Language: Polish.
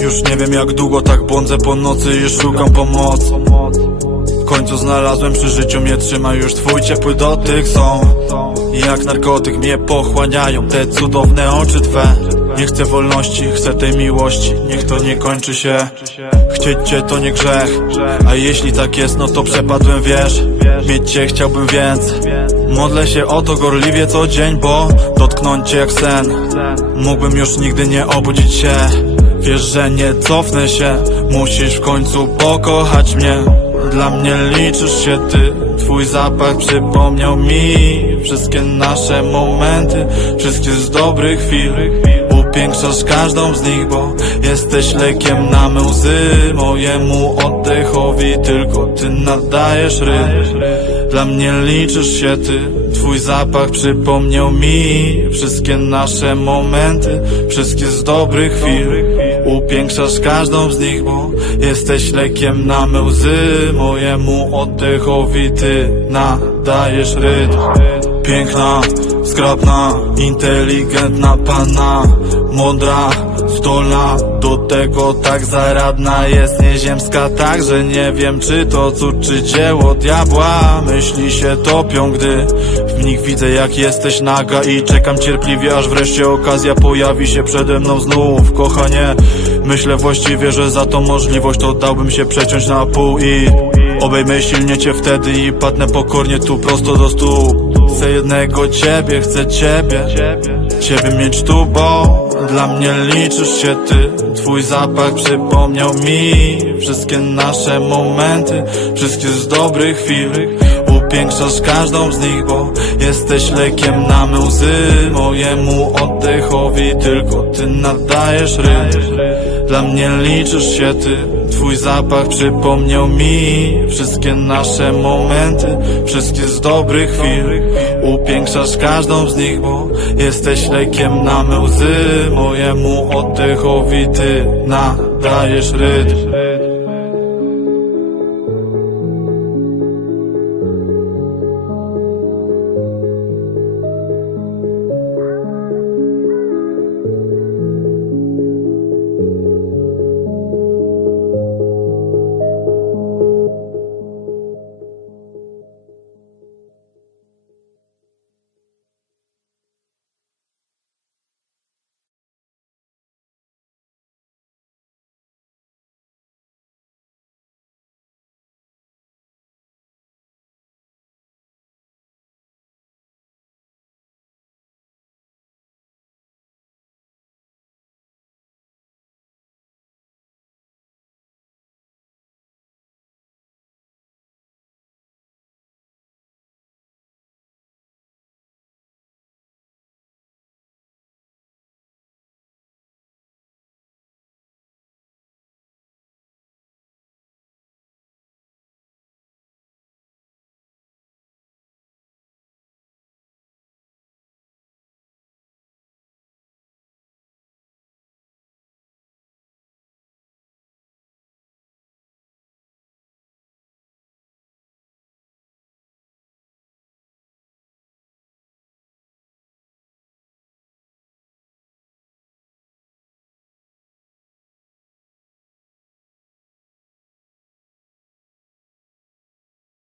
Już nie wiem jak długo tak błądzę po nocy i szukam pomocy. W końcu znalazłem przy życiu mnie trzyma już twój ciepły dotyk. Są Jak narkotyk mnie pochłaniają. Te cudowne oczy twe. Nie chcę wolności, chcę tej miłości, niech to nie kończy się. Chcieć cię to nie grzech, a jeśli tak jest no to przepadłem wiesz. Mieć cię chciałbym więcej Modlę się o to gorliwie co dzień, bo dotknąć cię jak sen. Mógłbym już nigdy nie obudzić się Wiesz, że nie cofnę się Musisz w końcu pokochać mnie. Dla mnie liczysz się ty Twój zapach przypomniał mi Wszystkie nasze momenty Wszystkie z dobrych chwil. Upiększasz każdą z nich, bo Jesteś lekiem na me łzy. Mojemu oddechowi Tylko ty nadajesz rytm Dla mnie liczysz się ty Twój zapach przypomniał mi Wszystkie nasze momenty Wszystkie z dobrych chwil Upiększasz każdą z nich, bo Jesteś lekiem na me łzy. Mojemu oddechowi ty nadajesz rytm. Piękna, skrapna, inteligentna panna Mądra, zdolna, do tego tak zaradna Jest nieziemska tak, że nie wiem czy to cud czy dzieło diabła. Myśli się topią, gdy w nich widzę jak jesteś naga I czekam cierpliwie, aż wreszcie okazja pojawi się przede mną znów. Kochanie, myślę właściwie, że za tą możliwość to dałbym się przeciąć na pół i Obejmę silnie cię wtedy i padnę pokornie tu prosto do stóp Chcę jednego ciebie, chcę ciebie. Ciebie mieć tu, bo dla mnie liczysz się ty. Twój zapach przypomniał mi Wszystkie nasze momenty Wszystkie z dobrych chwil. Upiększasz każdą z nich, bo Jesteś lekiem na me łzy. Mojemu oddechowi Tylko ty nadajesz rytm. Dla mnie liczysz się ty Twój zapach przypomniał mi Wszystkie nasze momenty Wszystkie z dobrych chwil. Upiększasz każdą z nich, bo Jesteś lekiem na me łzy. Mojemu oddechowi ty nadajesz rytm